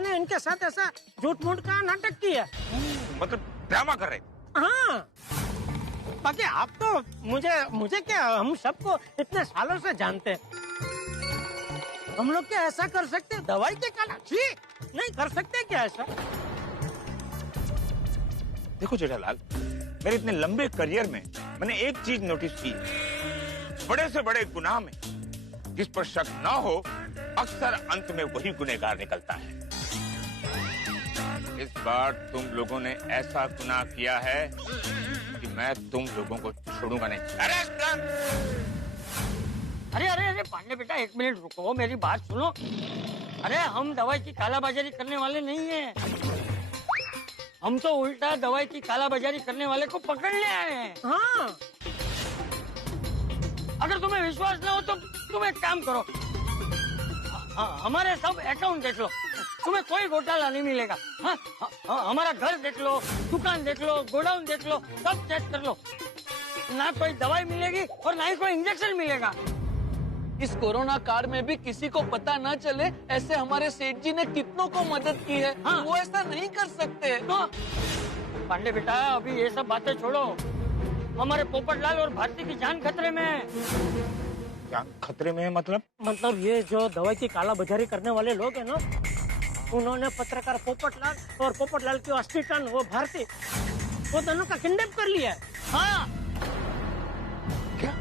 मैंने इनके साथ ऐसा झूठ मूठ का नाटक किया। मतलब ड्रामा कर रहे? हाँ, बाकी आप तो मुझे क्या, हम सबको इतने सालों से जानते हैं। हम लोग क्या ऐसा कर सकते? दवाई के काला नहीं कर सकते क्या ऐसा? देखो जेठालाल, मेरे इतने लंबे करियर में मैंने एक चीज नोटिस की, बड़े से बड़े गुनाह में जिस पर शक ना हो, अक्सर अंत में वही गुनहगार निकलता है। इस बार तुम लोगों ने ऐसा गुनाह किया है कि मैं तुम लोगों को छोड़ूंगा नहीं। अरे अरे अरे पांडे बेटा, एक मिनट रुको, मेरी बात सुनो। अरे हम दवाई की कालाबाजारी करने वाले नहीं हैं। हम तो उल्टा दवाई की कालाबाजारी करने वाले को पकड़ने आए हैं। हाँ, अगर तुम्हें विश्वास ना हो तो तुम एक काम करो, हमारे सब अकाउंट देख लो, तुम्हें कोई घोटाला नहीं मिलेगा। हाँ, हमारा घर देख लो, दुकान देख लो, गोडाउन देख लो, सब चेक कर लो। ना कोई दवाई मिलेगी और ना ही कोई इंजेक्शन मिलेगा। इस कोरोना काल में भी किसी को पता न चले, ऐसे हमारे सेठ जी ने कितनों को मदद की है। हाँ। वो ऐसा नहीं कर सकते। हाँ। पांडे बेटा, अभी ये सब बातें छोड़ो। हमारे पोपटलाल और भारती की जान खतरे में है। क्या खतरे में है? मतलब ये जो दवाई की कालाबाजारी करने वाले लोग हैं ना, उन्होंने पत्रकार पोपटलाल और पोपटलाल की असिस्टेंट वो भारती, वो दोनों का किडनैप कर लिया है। हाँ। क्या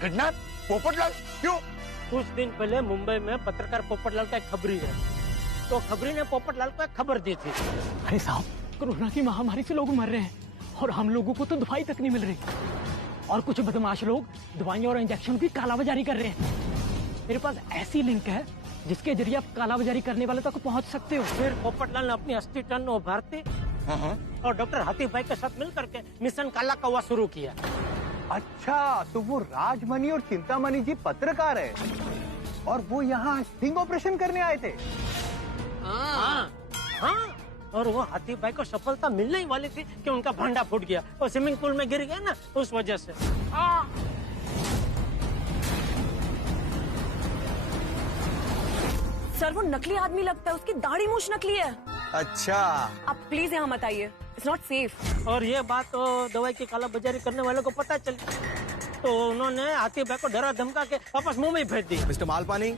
किडनैप? पोपटलाल क्यों? कुछ दिन पहले मुंबई में पत्रकार पोपटलाल का एक खबरी है, तो खबरी ने पोपटलाल को एक खबर दी थी। अरे साहब, कोरोना की महामारी से लोग मर रहे हैं और हम लोगों को तो दवाई तक नहीं मिल रही, और कुछ बदमाश लोग दवाइयाँ और इंजेक्शन की कालाबाजारी कर रहे हैं। मेरे पास ऐसी लिंक है जिसके जरिए आप कालाबाजारी करने वाले तक पहुंच सकते हो। फिर पोपटलाल ने अपनी असिस्टेंट और भारती और डॉक्टर हाथी भाई के साथ मिलकर के मिशन काला कौवा शुरू किया। अच्छा, तो वो राजमणि और चिंतामणि जी पत्रकार है और वो यहाँ स्टिंग ऑपरेशन करने आए थे। हाँ, हाँ, और वो हाथी भाई को सफलता मिलने ही वाली थी कि उनका भांडा फूट गया और स्विमिंग पूल में गिर गया ना, उस वजह से। सर, वो नकली आदमी लगता है, उसकी दाढ़ी मूछ नकली है। अच्छा, आप प्लीज यहाँ मत आइए, इट्स नॉट सेफ। और ये बात तो दवाई की कालाबाजारी करने वालों को पता चली, तो उन्होंने हाथी भाई को डरा धमका के वापस मुंबई भेज दी। मिस्टर मालपानी,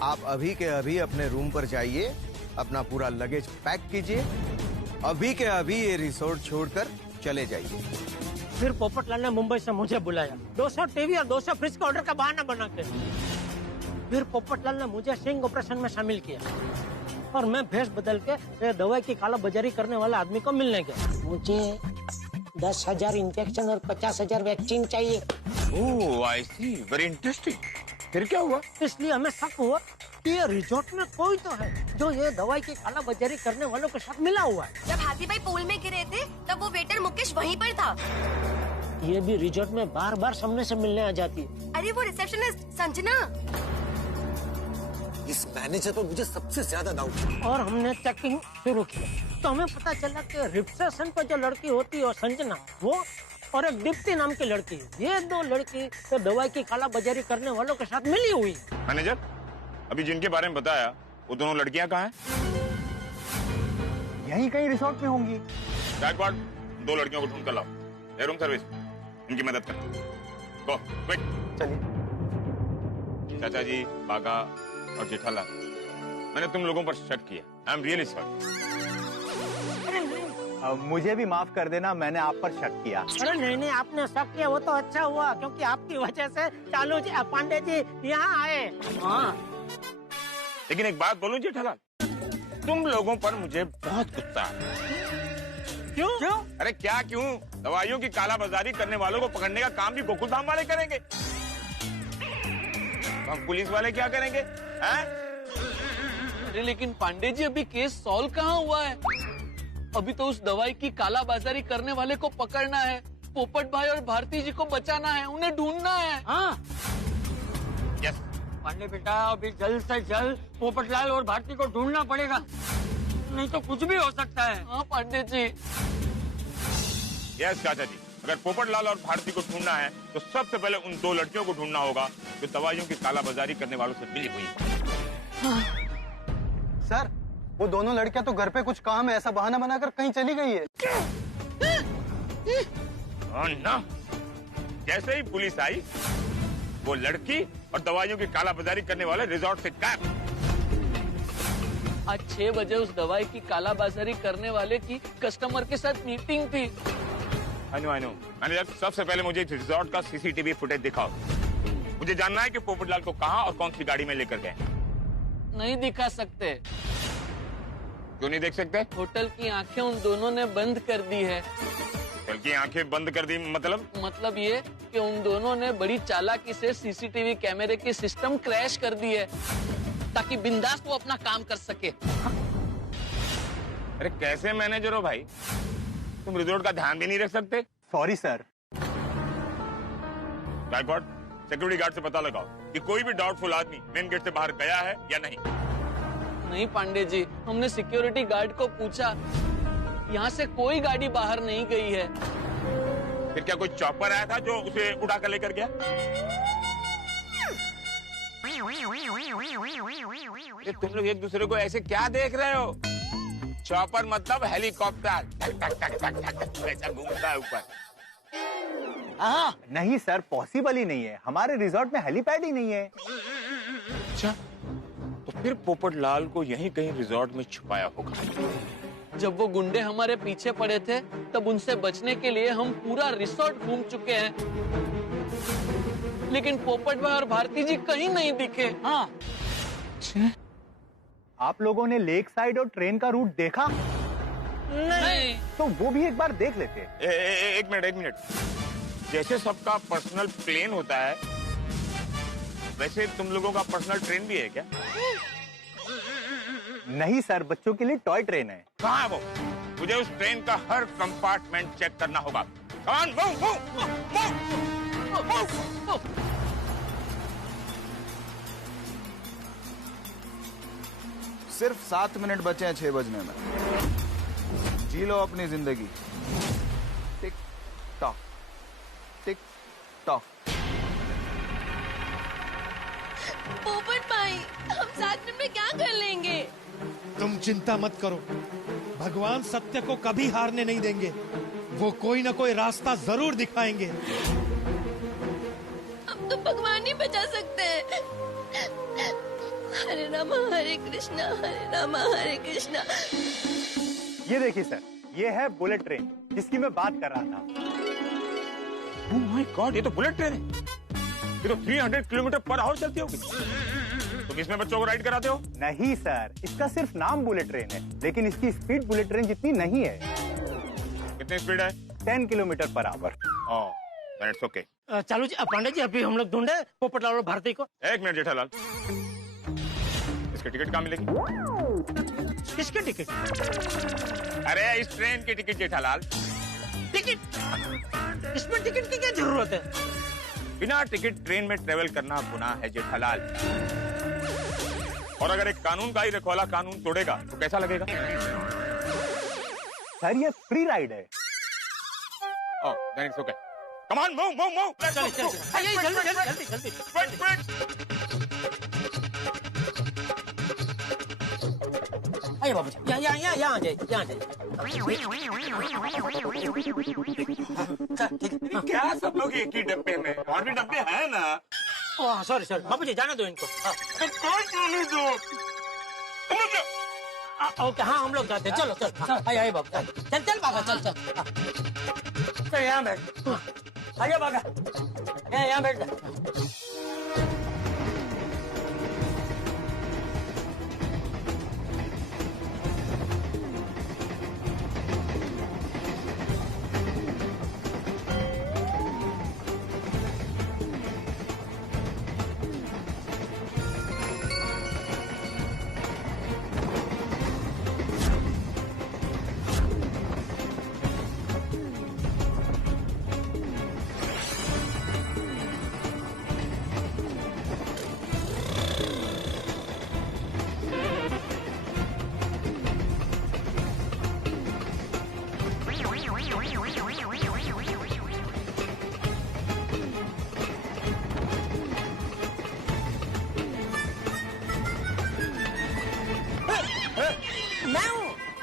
आप अभी के अभी अपने रूम पर जाइए, अपना पूरा लगेज पैक कीजिए, अभी के अभी ये रिसोर्ट छोड़कर चले जाइए। फिर पोपटलाल ने मुंबई से मुझे बुलाया, 200 टीवी और 200 फ्रिज का ऑर्डर का बहाना बना के। फिर पोपटलाल ने मुझे स्टिंग ऑपरेशन में शामिल किया और मैं भेष बदल के दवाई की कालाबाजारी करने वाला आदमी को मिलने गया। मुझे 10,000 इंजेक्शन और 50,000 वैक्सीन चाहिए। ओह, आई सी, वेरी इंटरेस्टिंग। फिर क्या हुआ? इसलिए हमें शक हुआ कि ये रिजॉर्ट में कोई तो है जो ये दवाई की कालाबाजारी करने वालों के साथ मिला हुआ है। जब हाथी भाई पूल में गिरे थे तब वो वेटर मुकेश वहीं पर था। ये भी रिजॉर्ट में बार बार सामने से मिलने आ जाती है। अरे वो रिसेप्शनिस्ट संजना। इस मैनेजर पर मुझे सबसे ज्यादा डाउट है। और हमने चेकिंग शुरू की तो हमें पता चला कि रिसेप्शन पर जो लड़की होती है संजना, वो और एक दीप्ति नाम की लड़की, ये दो लड़की तो दवाई की कालाबाजारी करने वालों के साथ मिली हुई। मैनेजर, अभी जिनके बारे में बताया वो दोनों लड़कियां कहाँ हैं? यहीं कहीं रिसोर्ट में होंगी। गायकवाड़, 2 लड़कियों को ढूंढ कर लाओ। ए रूम सर्विस, इनकी मदद कर। गो क्विक। चलिए। चाचा जी, बागा और जेठालाल, मैंने तुम लोगों पर शक किया। I am really sorry. मुझे भी माफ कर देना, मैंने आप पर शक किया। अरे नहीं नहीं, आपने शक किया वो तो अच्छा हुआ, क्योंकि आपकी वजह से चालू जी पांडे जी यहाँ आए। हाँ, लेकिन एक बात बोलूं जेठालाल, तुम लोगों पर मुझे बहुत गुस्सा है। क्यों? अरे क्या क्यों? दवाइयों की कालाबाजारी करने वालों को पकड़ने का काम भी गोकुल धाम वाले करेंगे, तो हम पुलिस वाले क्या करेंगे? हैं? अरे लेकिन पांडे जी, अभी केस सॉल्व कहाँ हुआ है? अभी तो उस दवाई की कालाबाजारी करने वाले को पकड़ना है, पोपट भाई और भारती जी को बचाना है, उन्हें ढूंढना है। हाँ, यस पांडे बेटा, अभी जल्द से जल्द पोपटलाल और भारती को ढूंढना पड़ेगा, नहीं तो कुछ भी हो सकता है। हाँ पांडे जी। यस चाचा जी, अगर पोपटलाल और भारती को ढूंढना है तो सबसे पहले उन 2 लड़कियों को ढूंढना होगा जो दवाइयों की कालाबाजारी करने वालों से मिली हुई। सर, वो दोनों लड़कियां तो घर पे कुछ काम है ऐसा बहाना बनाकर कहीं चली गई है। ना जैसे ही पुलिस आई वो लड़की और दवाइयों की कालाबाजारी करने वाले रिजॉर्ट से गायब। आज 6 बजे उस दवाई की कालाबाजारी करने वाले की कस्टमर के साथ मीटिंग थी। आई नो मैनेजर, सबसे पहले मुझे इस रिजॉर्ट का सीसीटीवी फुटेज दिखाओ। मुझे जानना है कि पोपटलाल को कहां और कौन सी गाड़ी में लेकर गए। नहीं दिखा सकते। क्यों नहीं देख सकते? होटल की आंखें उन दोनों ने बंद कर दी है। होटल की आंखें बंद कर दी मतलब ये कि उन दोनों ने बड़ी चालाकी से सीसीटीवी कैमरे की सिस्टम क्रैश कर दी है ताकि बिंदास वो अपना काम कर सके। अरे कैसे मैनेजर हो भाई, तुम रिजॉर्ट का ध्यान भी नहीं रख सकते? Sorry sir. Gaikwad, security guard से पता लगाओ कि कोई भी डाउटफुल आदमी मेन गेट से बाहर गया है या नहीं। नहीं पांडे जी, हमने सिक्योरिटी गार्ड को पूछा, यहाँ से कोई गाड़ी बाहर नहीं गई है। फिर क्या कोई चॉपर आया था जो उसे उठा कर लेकर गया? ये तुम लोग एक दूसरे को ऐसे क्या देख रहे हो? चॉपर मतलब हेलीकॉप्टर, ऐसा घूमता है ऊपर। नहीं सर, पॉसिबल ही नहीं है। हमारे रिजॉर्ट में हेलीपैड ही नहीं है। अच्छा, तो फिर पोपटलाल को यहीं कहीं रिजॉर्ट में छुपाया होगा। जब वो गुंडे हमारे पीछे पड़े थे तब उनसे बचने के लिए हम पूरा रिसोर्ट घूम चुके हैं, लेकिन पोपट भाई और भारती जी कहीं नहीं दिखे। हाँ, आप लोगों ने लेक साइड और ट्रेन का रूट देखा? नहीं। तो वो भी एक बार देख लेते। एक मिनट। जैसे सबका पर्सनल प्लेन होता है वैसे तुम लोगों का पर्सनल ट्रेन भी है क्या? नहीं सर, बच्चों के लिए टॉय ट्रेन है। कहाँ है वो? मुझे उस ट्रेन का हर कंपार्टमेंट चेक करना होगा। Come on, move. सिर्फ 7 मिनट बचे हैं 6 बजने में। जी लो अपनी जिंदगी। Tick tock, tick tock. पोपट भाई, हम 7 मिनट में क्या कर लेंगे? तुम चिंता मत करो, भगवान सत्य को कभी हारने नहीं देंगे। वो कोई ना कोई रास्ता जरूर दिखाएंगे। हम तो भगवान ही बचा सकते हैं। हरे राम हरे कृष्णा, हरे राम हरे कृष्णा। ये देखिए सर, ये है बुलेट ट्रेन जिसकी मैं बात कर रहा था। Oh my God, ये तो बुलेट ट्रेन है। ये तो 300 किलोमीटर पर आवर चलती होगी। तुम इसमें बच्चों को राइड कराते हो? नहीं सर, इसका सिर्फ नाम बुलेट ट्रेन है, लेकिन इसकी स्पीड बुलेट ट्रेन जितनी नहीं है। कितनी स्पीड है? 10 kilometre per hour. That's okay. चालू जी, पांडे जी, अभी हम लोग ढूंढे पोपटलाल और भारती को। एक मिनट जेठालाल, इसकी टिकट कहाँ मिलेगी? किसके टिकट? अरे इस ट्रेन की टिकट जेठालाल। टिकट? इसमें टिकट की क्या जरूरत है? बिना टिकट ट्रेन में ट्रेवल करना गुनाह है जेठालाल। और अगर एक कानून का ही रखवाला कानून तोड़ेगा तो कैसा लगेगा? सर ये फ्री राइड है। Oh, then it's okay. Come on, move. चलिए, जल्दी। Wait. आइए बाबू जी, यहाँ आ जाइए। क्या सब लोग एक ही डब्बे में? और भी डब्बे हैं ना? ओह सॉरी बाबू जी, जाने दो इनको। कोई क्यों नहीं दो? ओके, हाँ हम लोग जाते हैं। चलो आइए बाबू, चल बाबा, चल। चल यहाँ बैठ। आइए बाबा, यहाँ बैठ।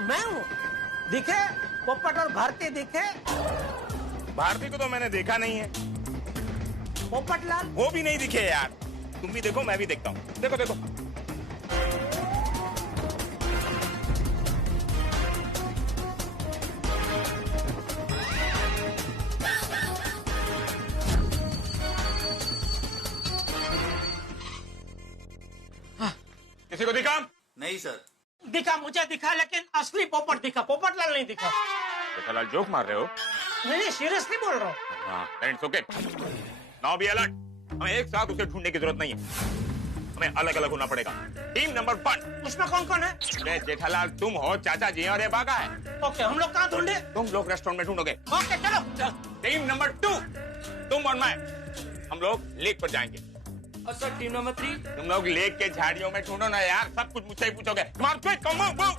मैं हूँ? दिखे पोपट और भारती दिखे? भारती को तो मैंने देखा नहीं है। पोपटलाल वो भी नहीं दिखे यार। तुम भी देखो, मैं भी देखता हूँ। देखो देखो। किसी को दिखा? नहीं सर। दिखा, मुझे दिखा, लेकिन असली पोपट दिखा, पोपटलाल नहीं दिखा। जेठालाल जोक मार रहे हो? नहीं, सीरियसली बोल रहा हूँ। हाँ, it's okay. Now be alert. हमें एक साथ उसे ढूंढने की जरूरत नहीं है, हमें अलग अलग होना पड़ेगा। टीम नंबर 1 उसमें कौन कौन है? जेठालाल तुम हो, चाचा जी और ये बागा है। ओके, हम लोग कहाँ ढूंढे? तुम लोग रेस्टोरेंट में ढूंढोगे। ओके चलो। टीम नंबर 2 तुम और मैं, हम लोग लेक पर जाएंगे। और सर टीम नंबर 3 तुम लोग लेक के झाड़ियों में ढूंढो ना यार, सब कुछ मुझसे ही पूछोगे। Come on, quick, come on, move.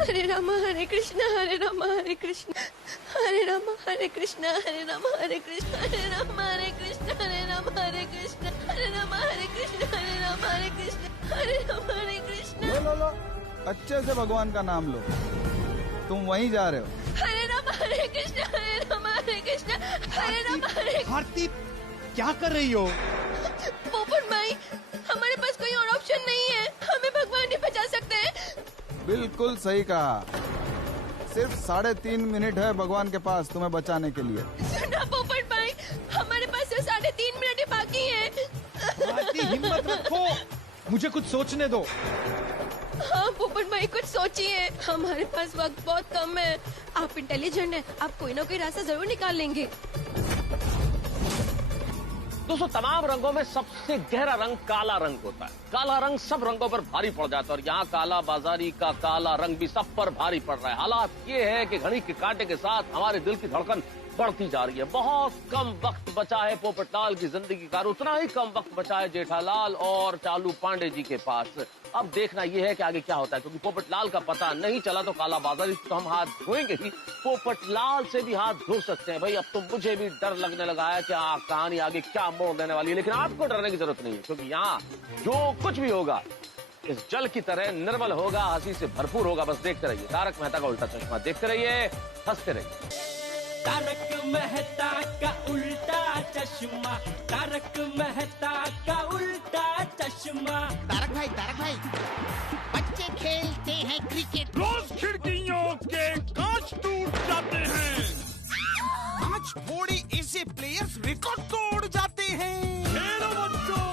हरे रामा हरे कृष्णा हरे रामा हरे कृष्णा हरे रामा हरे कृष्णा हरे रामा हरे कृष्णा हरे रामा हरे कृष्णा हरे रामा हरे कृष्णा हरे रामा हरे कृष्णा हरे रामा हरे कृष्णा हरे रामा हरे कृष्णा। लो अच्छे से भगवान का नाम लो। तुम वहीं जा रहे हो। हरे रामा हरे कृष्णा हरे रामा हरे कृष्णा हरे रामा हरे। भारती क्या कर रही हो? पोपट भाई, हमारे पास कोई और ऑप्शन नहीं है, हमें भगवान नहीं बचा सकते हैं। बिल्कुल सही कहा। सिर्फ 3.5 मिनट है भगवान के पास तुम्हें बचाने के लिए। सुना पोपट भाई, हमारे पास सिर्फ 3.5 मिनट ही बाकी है। भारती हिम्मत रखो, मुझे कुछ सोचने दो। हाँ पोपट भाई, कुछ सोचिए, हमारे पास वक्त बहुत कम है। आप इंटेलिजेंट हैं, आप कोई ना कोई रास्ता जरूर निकाल लेंगे। दोस्तों, तमाम रंगों में सबसे गहरा रंग काला रंग होता है। काला रंग सब रंगों पर भारी पड़ जाता है और यहाँ काला बाजारी का काला रंग भी सब पर भारी पड़ रहा है। हालात ये है कि घड़ी के कांटे के साथ हमारे दिल की धड़कन बढ़ती जा रही है। बहुत कम वक्त बचा है पोपटलाल की जिंदगी का, उतना ही कम वक्त बचा है जेठालाल और चालू पांडे जी के पास। अब देखना यह है कि आगे क्या होता है, क्योंकि पोपटलाल का पता नहीं चला तो काला बाजारी तो हम हाथ धोएंगे ही, पोपटलाल से भी हाथ धो सकते हैं। भाई अब तो मुझे भी डर लगने लगा है कि कहानी आगे क्या मोड़ देने वाली है, लेकिन आपको डरने की जरूरत नहीं है, क्योंकि यहाँ जो कुछ भी होगा इस जल की तरह निर्मल होगा, हंसी से भरपूर होगा। बस देखते रहिए तारक मेहता का उल्टा चश्मा, देखते रहिए, हंसते रहिए। तारक मेहता का उल्टा चश्मा, तारक मेहता का उल्टा चश्मा। तारक भाई, बच्चे खेलते हैं क्रिकेट, रोज खिड़कियों के कांच टूट जाते हैं, आज थोड़े ऐसे प्लेयर्स रिकॉर्ड तोड़ जाते हैं। खेलो बच्चों,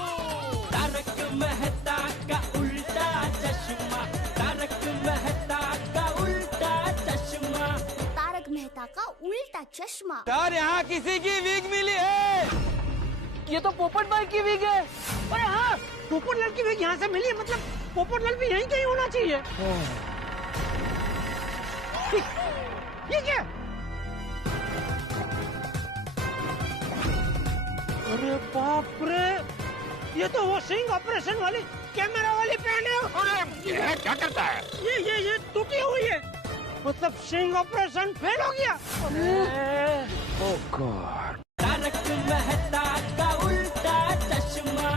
तारक मेहता का उल्टा चश्मा, तारक मेहता का उल्टा चश्मा, तारक मेहता का उल्टा चश्मा। यार यहाँ किसी की विग मिली है। ये तो पोपट भाई की विग है। अरे हाँ, पोपटलाल की विग यहाँ से मिली है, मतलब पोपटलाल भी यहीं कहीं होना चाहिए। ये क्या? अरे बाप रे, ये तो वो सिंग ऑपरेशन वाली कैमरा वाली पेन है। अरे ये क्या करता है? ये टूटी हुई है, मतलब सिंग ऑपरेशन फेल हो गया। तारक मेहता का उल्टा चश्मा।